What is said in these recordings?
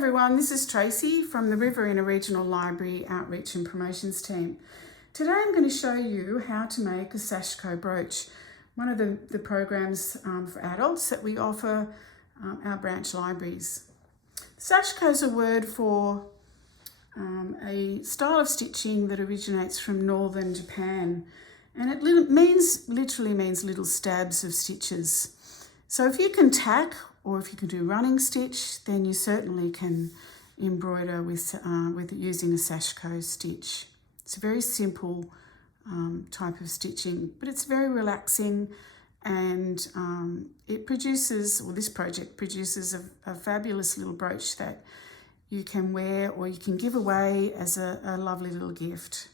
everyone, this is Tracy from the Riverina Regional Library Outreach and Promotions team. Today I'm going to show you how to make a Sashiko brooch, one of the programs for adults that we offer our branch libraries. Sashiko is a word for a style of stitching that originates from northern Japan, and it literally means little stabs of stitches. So if you can tack or if you can do running stitch, then you certainly can embroider with using a Sashiko stitch. It's a very simple type of stitching, but it's very relaxing, and it produces, or this project produces, a fabulous little brooch that you can wear or you can give away as a lovely little gift.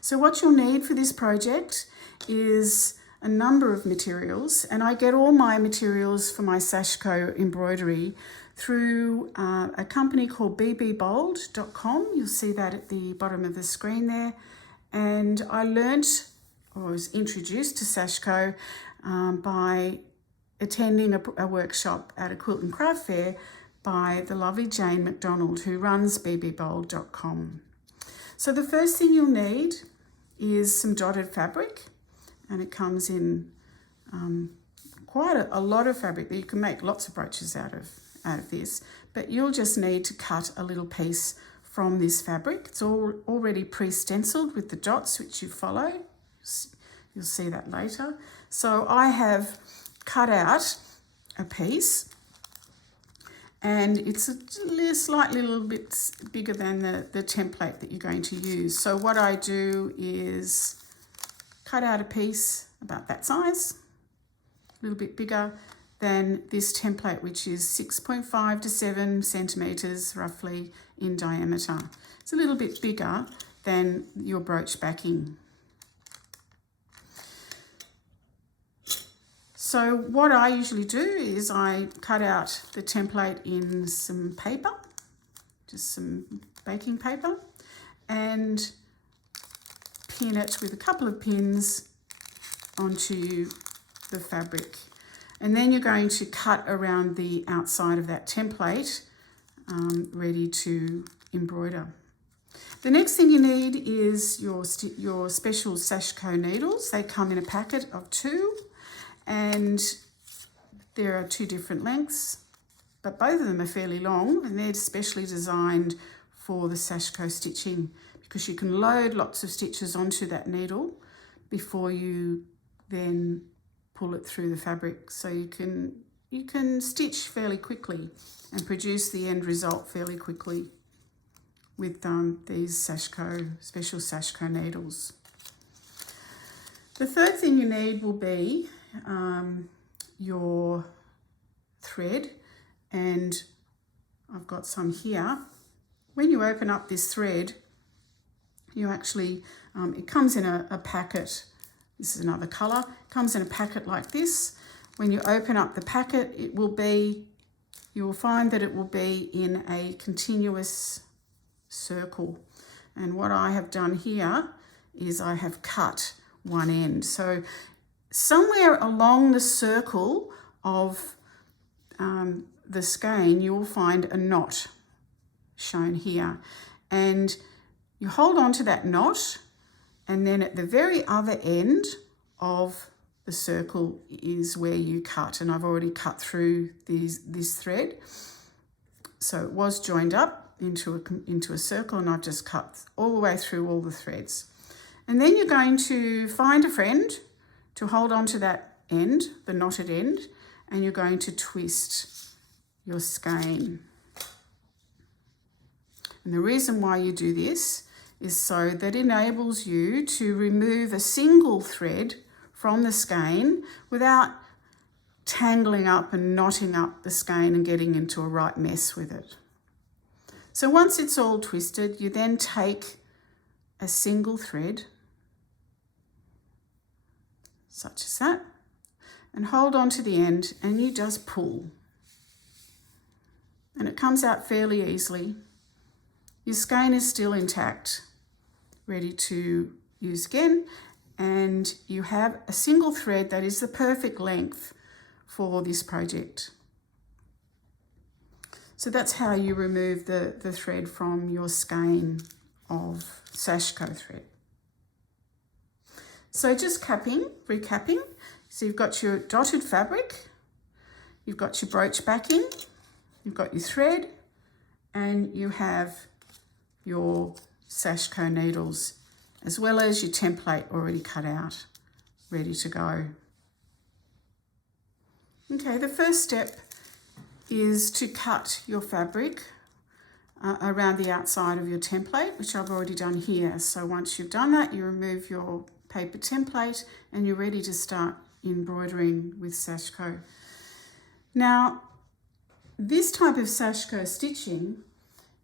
So what you'll need for this project is a number of materials, and I get all my materials for my Sashiko embroidery through a company called bbbold.com. You'll see that at the bottom of the screen there. And I was introduced to Sashiko by attending a workshop at a quilt and craft fair by the lovely Jane McDonald, who runs bbbold.com. So the first thing you'll need is some dotted fabric, and it comes in quite a lot of fabric. You can make lots of brooches out of this, but you'll just need to cut a little piece from this fabric. It's already pre-stenciled with the dots which you follow. You'll see that later. So I have cut out a piece, and it's a slightly little bit bigger than the template that you're going to use. So what I do is cut out a piece about that size, a little bit bigger than this template, which is 6.5 to 7 centimetres roughly in diameter. It's a little bit bigger than your brooch backing. So what I usually do is I cut out the template in some paper, just some baking paper, and pin it with a couple of pins onto the fabric. And then you're going to cut around the outside of that template, ready to embroider. The next thing you need is your special Sashiko needles. They come in a packet of 2, and there are 2 different lengths, but both of them are fairly long, and they're specially designed for the Sashiko stitching, because you can load lots of stitches onto that needle before you then pull it through the fabric. So you can stitch fairly quickly and produce the end result fairly quickly with these special Sashiko needles. The third thing you need will be your thread, and I've got some here. When you open up this thread, you actually, it comes in a packet. This is another colour. It comes in a packet like this. When you open up the packet, you will find that it will be in a continuous circle. And what I have done here is I have cut one end. So somewhere along the circle of the skein, you will find a knot shown here. And you hold on to that knot, and then at the very other end of the circle is where you cut. And I've already cut through this thread. So it was joined up into a circle, and I've just cut all the way through all the threads. And then you're going to find a friend to hold on to that end, the knotted end, and you're going to twist your skein. And the reason why you do this is so that it enables you to remove a single thread from the skein without tangling up and knotting up the skein and getting into a right mess with it. So once it's all twisted, you then take a single thread, such as that, and hold on to the end, and you just pull. And it comes out fairly easily. Your skein is still intact, ready to use again, and you have a single thread that is the perfect length for this project. So that's how you remove the thread from your skein of Sashiko thread. So just recapping. So you've got your dotted fabric, you've got your brooch backing, you've got your thread, and you have your Sashiko needles, as well as your template already cut out, ready to go. Okay, the first step is to cut your fabric around the outside of your template, which I've already done here. So once you've done that, you remove your paper template and you're ready to start embroidering with Sashiko. Now, this type of Sashiko stitching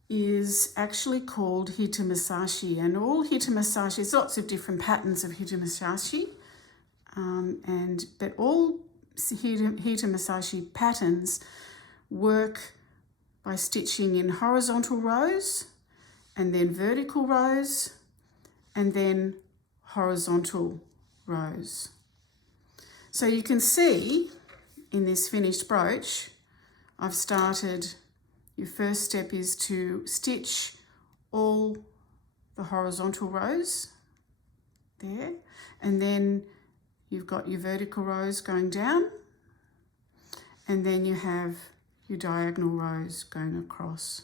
is actually called hitomezashi, and all hitomezashi, there's lots of different patterns of hitomezashi, but all hitomezashi patterns work by stitching in horizontal rows and then vertical rows and then horizontal rows. So you can see in this finished brooch, I've started, your first step is to stitch all the horizontal rows there, and then you've got your vertical rows going down, and then you have your diagonal rows going across.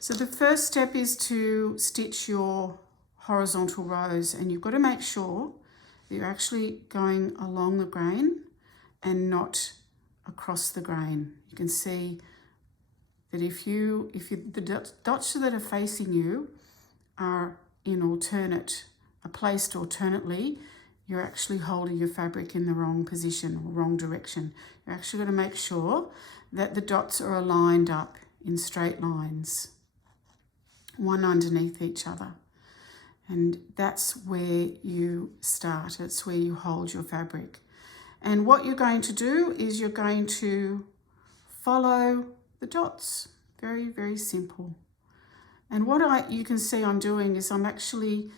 So the first step is to stitch your horizontal rows, and you've got to make sure that you're actually going along the grain and not across the grain. You can see that if the dots that are facing you are placed alternately, you're actually holding your fabric in the wrong position or wrong direction. You're actually going to make sure that the dots are aligned up in straight lines, one underneath each other. And that's where you start. It's where you hold your fabric. And what you're going to do is you're going to follow the dots. Very, very simple. And what you can see I'm doing is I'm actually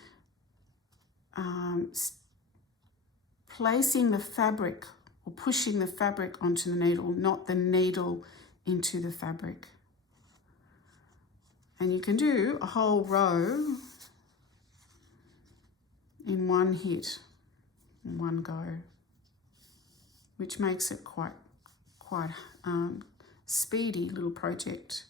placing the fabric or pushing the fabric onto the needle, not the needle into the fabric. And you can do a whole row in one hit, in one go, which makes it quite speedy little project.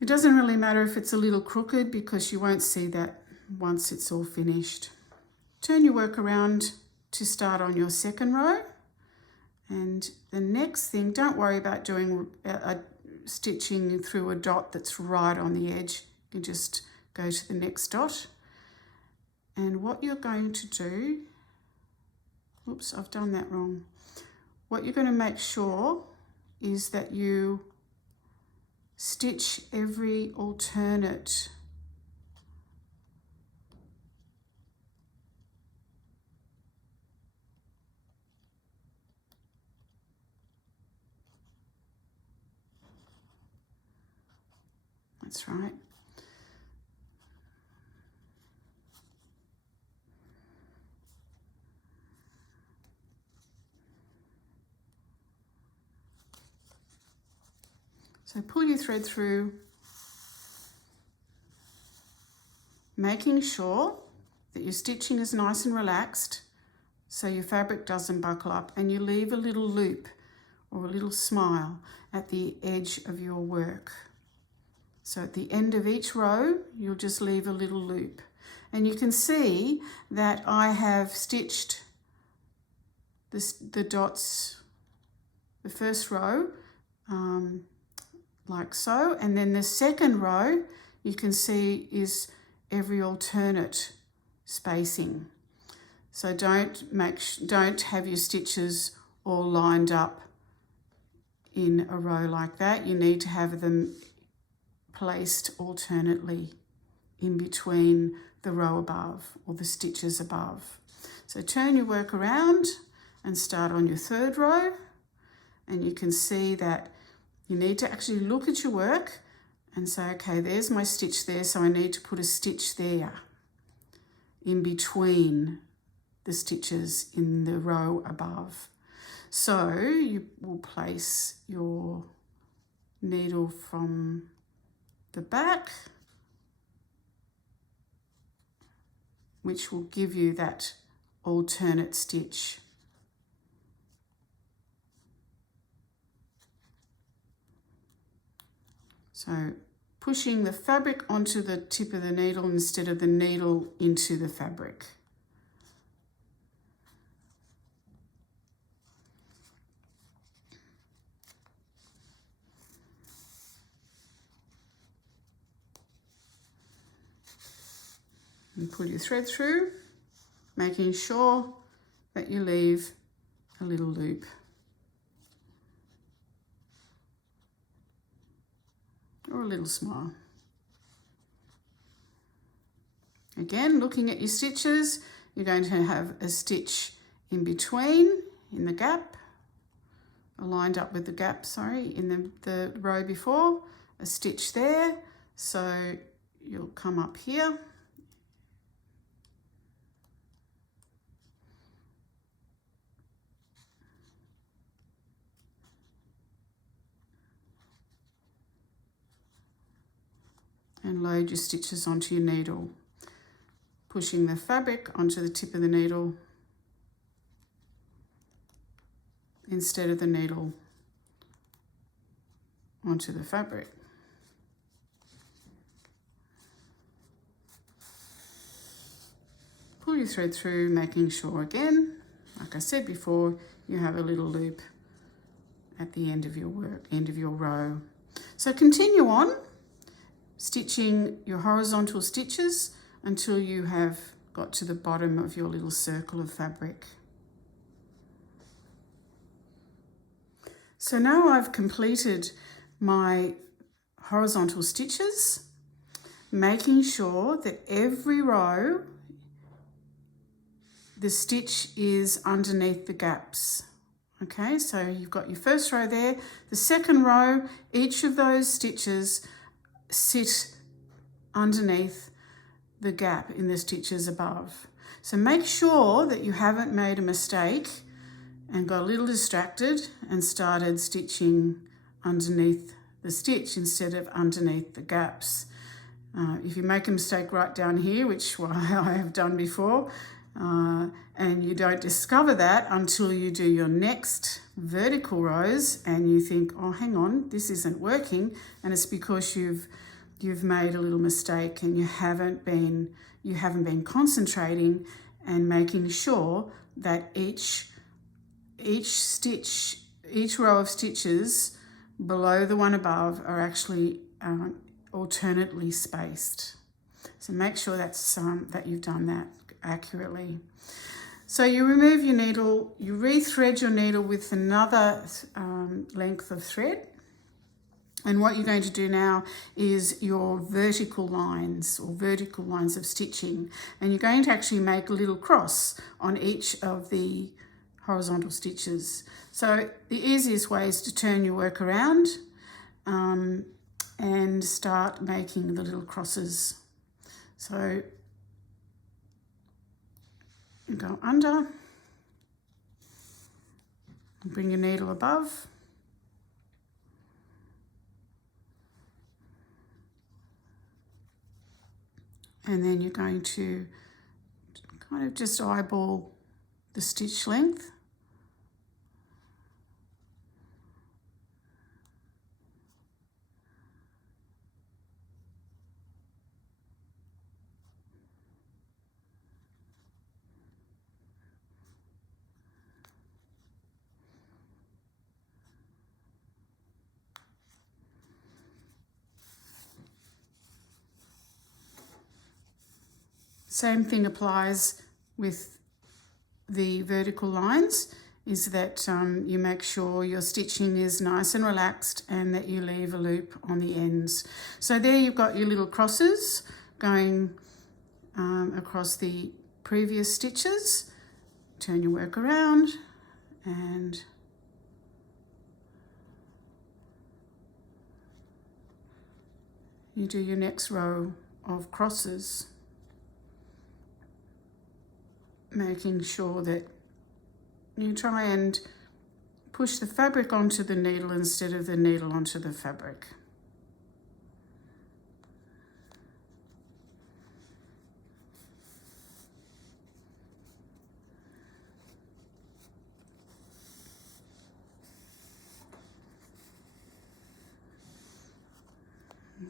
It doesn't really matter if it's a little crooked because you won't see that once it's all finished. Turn your work around to start on your second row, and the next thing, don't worry about doing stitching through a dot that's right on the edge. You can just go to the next dot, and what you're going to do, oops, I've done that wrong. What you're going to make sure is that you stitch every alternate That's right. So pull your thread through, making sure that your stitching is nice and relaxed so your fabric doesn't buckle up, and you leave a little loop or a little smile at the edge of your work. So at the end of each row, you'll just leave a little loop. And you can see that I have stitched the dots, the first row, like so. And then the second row, you can see is every alternate spacing. So don't have your stitches all lined up in a row like that. You need to have them placed alternately in between the row above or the stitches above. So turn your work around and start on your third row, and you can see that you need to actually look at your work and say, okay, there's my stitch there, so I need to put a stitch there in between the stitches in the row above. So you will place your needle from the back, which will give you that alternate stitch. So pushing the fabric onto the tip of the needle instead of the needle into the fabric. And pull your thread through, making sure that you leave a little loop. Or a little smile. Again, looking at your stitches, you're going to have a stitch in between, in the gap, lined up with the gap, sorry, in the row before, a stitch there. So you'll come up here. And load your stitches onto your needle, pushing the fabric onto the tip of the needle instead of the needle onto the fabric. Pull your thread through, making sure again, like I said before, you have a little loop at the end of your work, end of your row. So continue on stitching your horizontal stitches until you have got to the bottom of your little circle of fabric. So now I've completed my horizontal stitches, making sure that every row the stitch is underneath the gaps. Okay, so you've got your first row there. The second row, each of those stitches sit underneath the gap in the stitches above. So make sure that you haven't made a mistake and got a little distracted and started stitching underneath the stitch instead of underneath the gaps. If you make a mistake right down here, which I have done before, and you don't discover that until you do your next vertical rows and you think, oh, hang on, this isn't working, and it's because you've made a little mistake and you haven't been concentrating and making sure that each row of stitches below the one above are actually alternately spaced. So make sure that's that you've done that accurately. So you remove your needle, you rethread your needle with another length of thread. And what you're going to do now is your vertical lines of stitching. And you're going to actually make a little cross on each of the horizontal stitches. So the easiest way is to turn your work around and start making the little crosses. So you go under, bring your needle above, and then you're going to kind of just eyeball the stitch length. Same thing applies with the vertical lines, is that you make sure your stitching is nice and relaxed and that you leave a loop on the ends. So there you've got your little crosses going across the previous stitches. Turn your work around and you do your next row of crosses, making sure that you try and push the fabric onto the needle instead of the needle onto the fabric.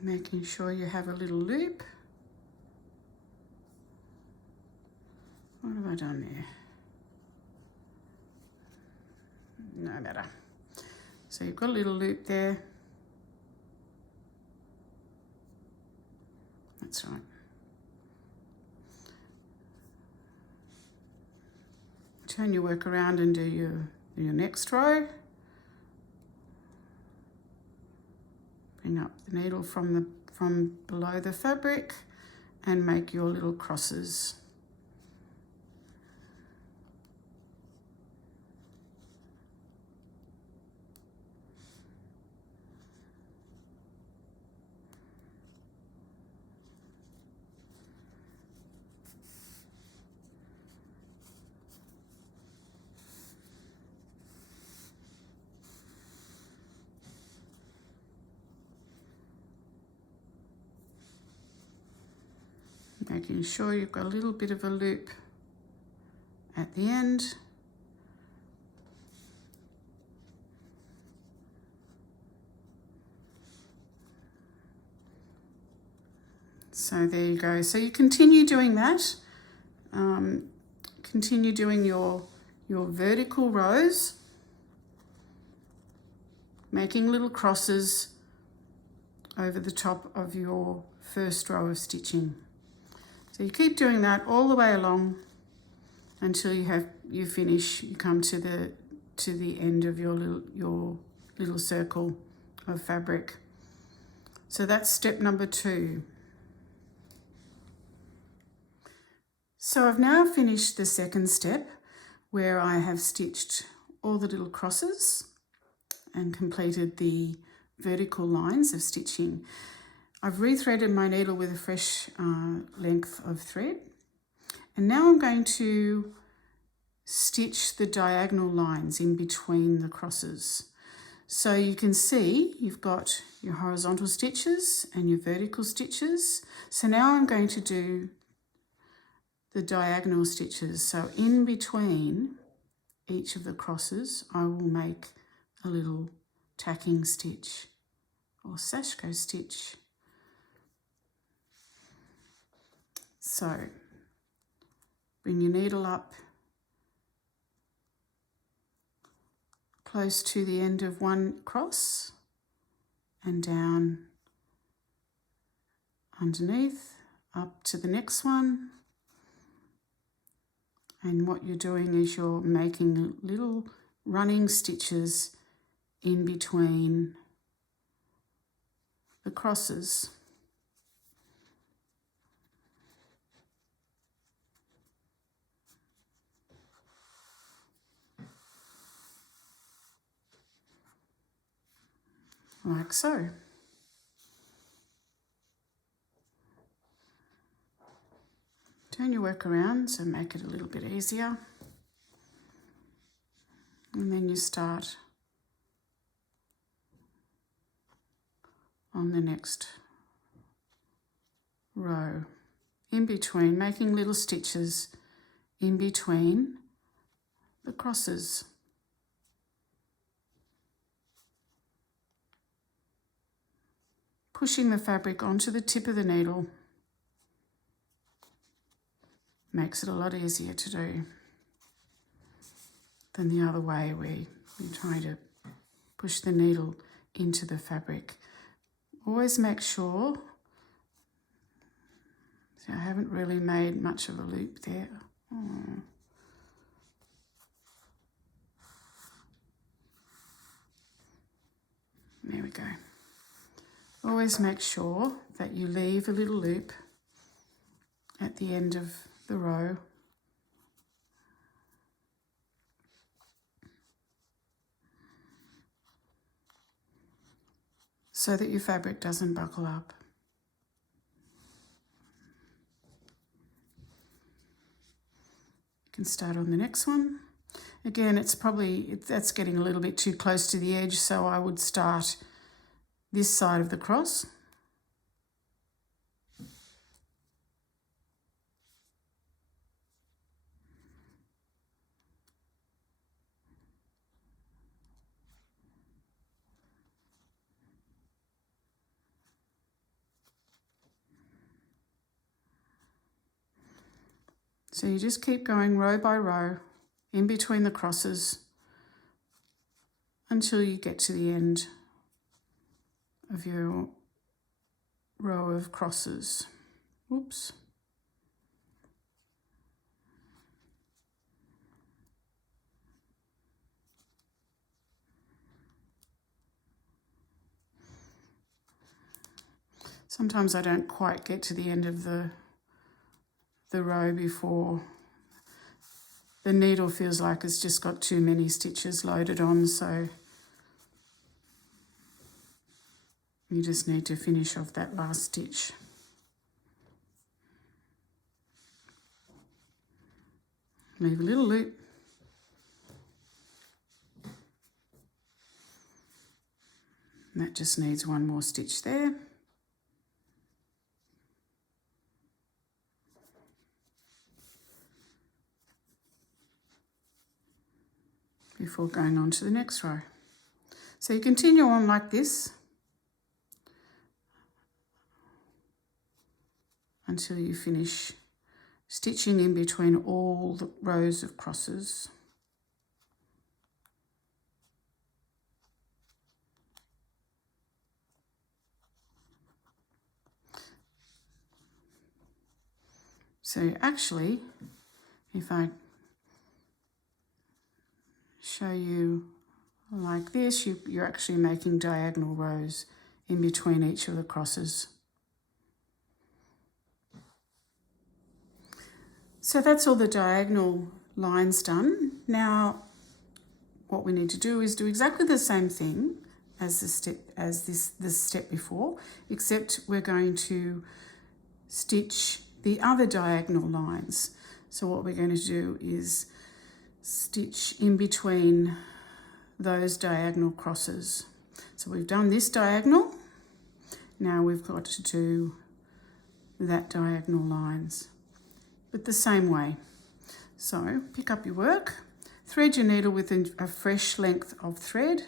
Making sure you have a little loop. What have I done there? No matter. So you've got a little loop there. That's right. Turn your work around and do your next row. Bring up the needle from below the fabric and make your little crosses. Making sure you've got a little bit of a loop at the end. So there you go. So you continue doing that. Continue doing your vertical rows, making little crosses over the top of your first row of stitching. So you keep doing that all the way along until you finish. You come to the end of your little circle of fabric. So that's step number 2. So I've now finished the second step where I have stitched all the little crosses and completed the vertical lines of stitching. I've rethreaded my needle with a fresh length of thread, and now I'm going to stitch the diagonal lines in between the crosses. So you can see you've got your horizontal stitches and your vertical stitches. So now I'm going to do the diagonal stitches. So in between each of the crosses, I will make a little tacking stitch or Sashiko stitch. So bring your needle up close to the end of one cross and down underneath up to the next one. And what you're doing is you're making little running stitches in between the crosses. Like so. Turn your work around so make it a little bit easier. And then you start on the next row. In between, making little stitches in between the crosses. Pushing the fabric onto the tip of the needle makes it a lot easier to do than the other way where you're trying to push the needle into the fabric. Always make sure, see, I haven't really made much of a loop there. There we go. Always make sure that you leave a little loop at the end of the row. So that your fabric doesn't buckle up. You can start on the next one. Again, that's getting a little bit too close to the edge, so I would start this side of the cross. So you just keep going row by row in between the crosses until you get to the end of your row of crosses. Oops. Sometimes I don't quite get to the end of the row before the needle feels like it's just got too many stitches loaded on, so you just need to finish off that last stitch. Leave a little loop. And that just needs one more stitch there. Before going on to the next row. So you continue on like this until you finish stitching in between all the rows of crosses. So actually, if I show you like this, you're actually making diagonal rows in between each of the crosses. So that's all the diagonal lines done. Now what we need to do is do exactly the same thing as this step before, except we're going to stitch the other diagonal lines. So what we're going to do is stitch in between those diagonal crosses. So we've done this diagonal, now we've got to do that diagonal lines, but the same way. So pick up your work, thread your needle with a fresh length of thread,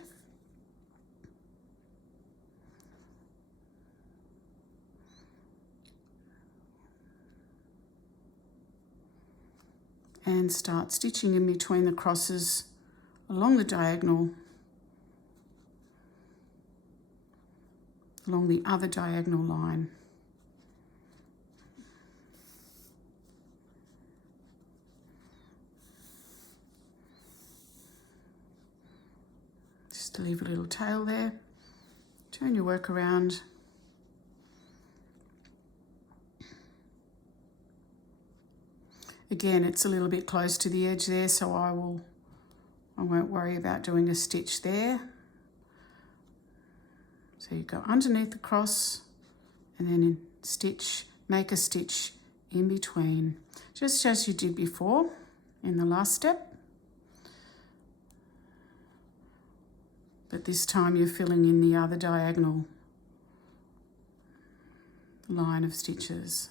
and start stitching in between the crosses along the diagonal, along the other diagonal line. Just to leave a little tail there. Turn your work around. Again, it's a little bit close to the edge there, so I won't worry about doing a stitch there. So you go underneath the cross and then stitch, make a stitch in between, just as you did before in the last step. But this time you're filling in the other diagonal line of stitches.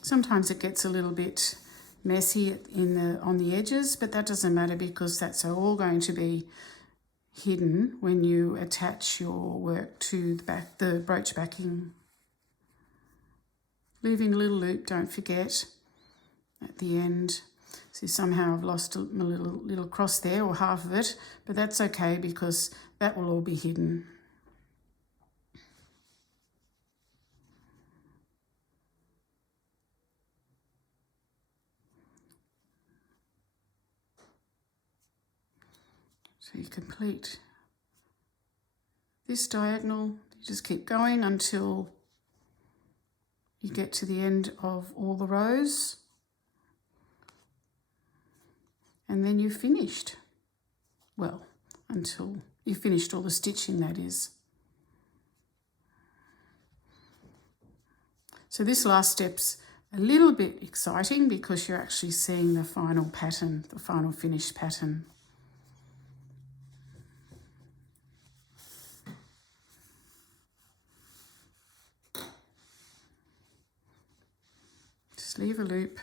Sometimes it gets a little bit messy on the edges, but that doesn't matter because that's all going to be hidden when you attach your work to the brooch backing. Leaving a little loop, don't forget, at the end. See, somehow I've lost my little cross there, or half of it, but that's okay because that will all be hidden. So you complete this diagonal, you just keep going until you get to the end of all the rows, and then you've finished. Well, until you've finished all the stitching, that is. So this last step's a little bit exciting because you're actually seeing the final pattern, the final finished pattern. Just leave a loop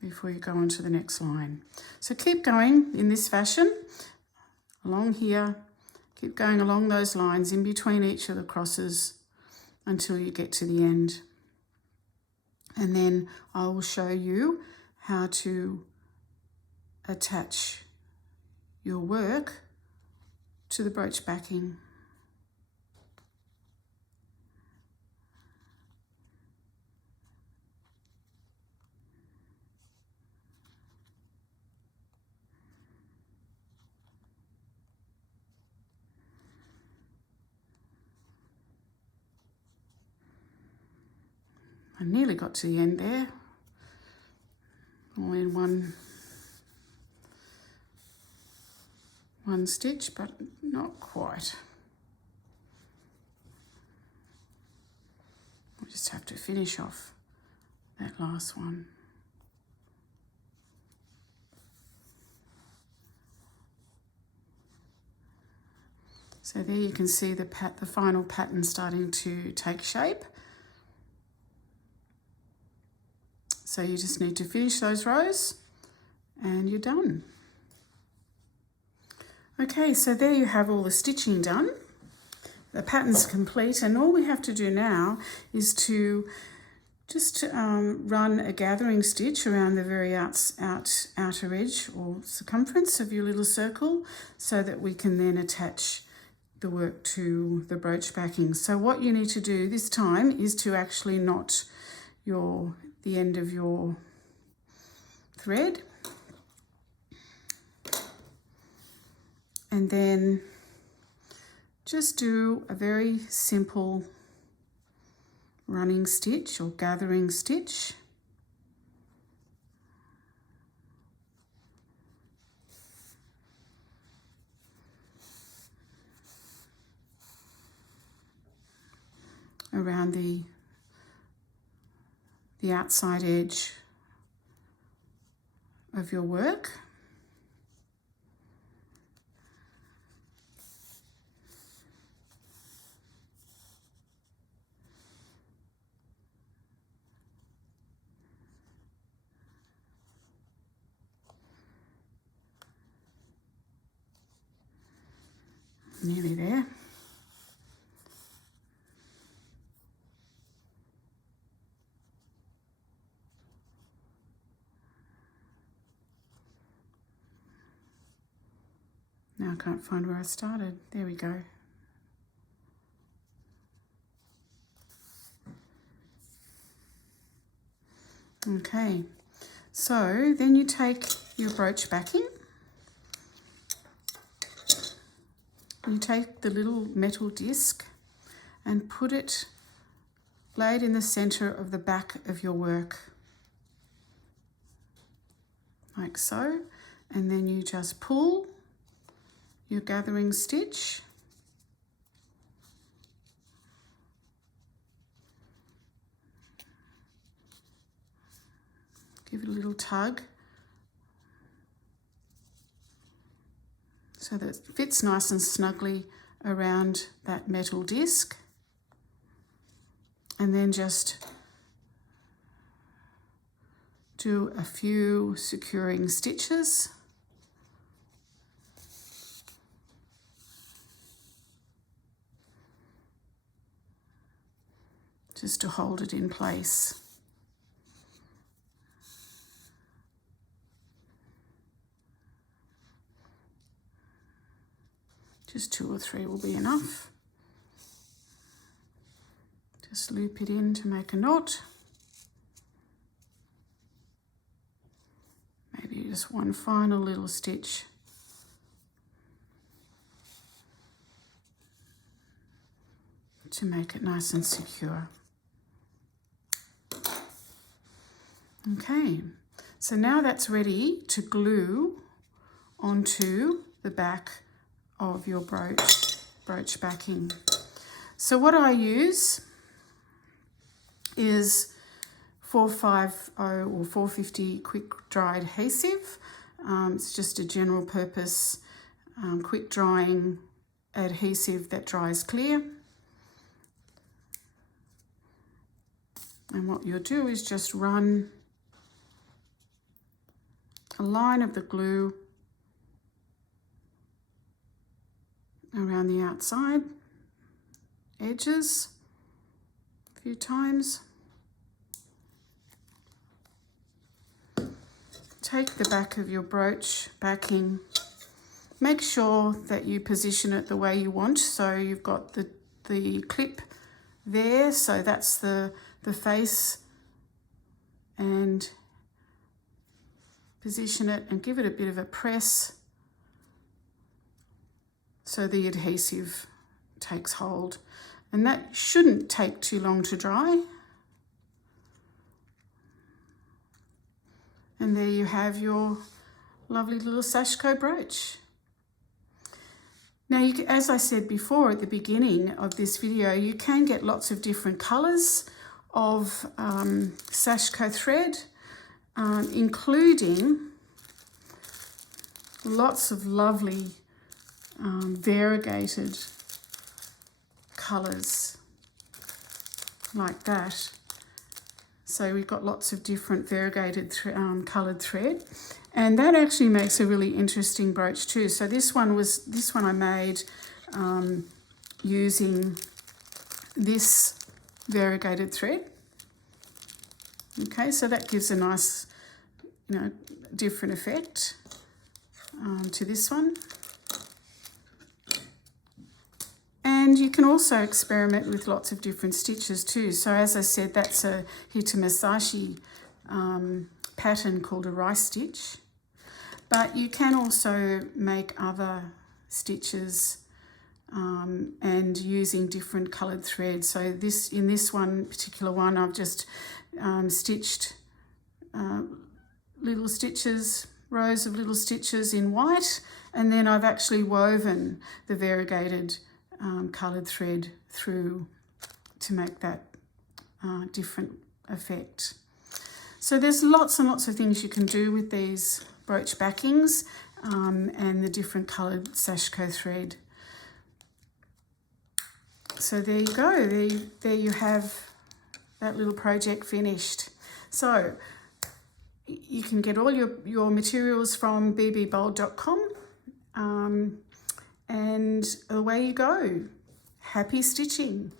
before you go on to the next line. So keep going in this fashion, along here, keep going along those lines in between each of the crosses until you get to the end. And then I will show you how to attach your work to the brooch backing. I nearly got to the end there, all in one stitch, but not quite. I just have to finish off that last one. So there you can see the final pattern starting to take shape. So you just need to finish those rows and you're done. Okay, so there you have all the stitching done. The pattern's complete, and all we have to do now is to just run a gathering stitch around the very outer edge or circumference of your little circle so that we can then attach the work to the brooch backing. So what you need to do this time is to actually knot the end of your thread, and then just do a very simple running stitch or gathering stitch. Around the outside edge of your work. Nearly there. Now I can't find where I started. There we go. Okay, so then you take your brooch backing. You take the little metal disc and put it laid in the center of the back of your work, like so, and then you just pull your gathering stitch, give it a little tug so that it fits nice and snugly around that metal disc, and then just do a few securing stitches. Just to hold it in place. Just 2 or 3 will be enough. Just loop it in to make a knot. Maybe just one final little stitch. To make it nice and secure. Okay, so now that's ready to glue onto the back of your brooch backing. So what I use is 450 or 450 quick dry adhesive. It's just a general purpose quick drying adhesive that dries clear. And what you'll do is just run a line of the glue around the outside edges a few times. Take the back of your brooch backing. Make sure that you position it the way you want. So you've got the clip there, so that's the face, and position it and give it a bit of a press so the adhesive takes hold. And that shouldn't take too long to dry. And there you have your lovely little Sashiko brooch. Now, as I said before at the beginning of this video, you can get lots of different colours of Sashiko thread, including lots of lovely variegated colours like that. So we've got lots of different variegated coloured thread, and that actually makes a really interesting brooch too. So this one I made using this variegated thread. Okay, so that gives a nice, different effect to this one. And you can also experiment with lots of different stitches too. So as I said, that's a hitomezashi pattern called a rice stitch. But you can also make other stitches and using different coloured thread. So in this particular one, I've just stitched little stitches, rows of little stitches in white, and then I've actually woven the variegated coloured thread through to make that different effect. So there's lots and lots of things you can do with these brooch backings and the different coloured Sashiko thread. So there you go, there you have that little project finished. So you can get all your materials from bbbold.com. And away you go. Happy stitching.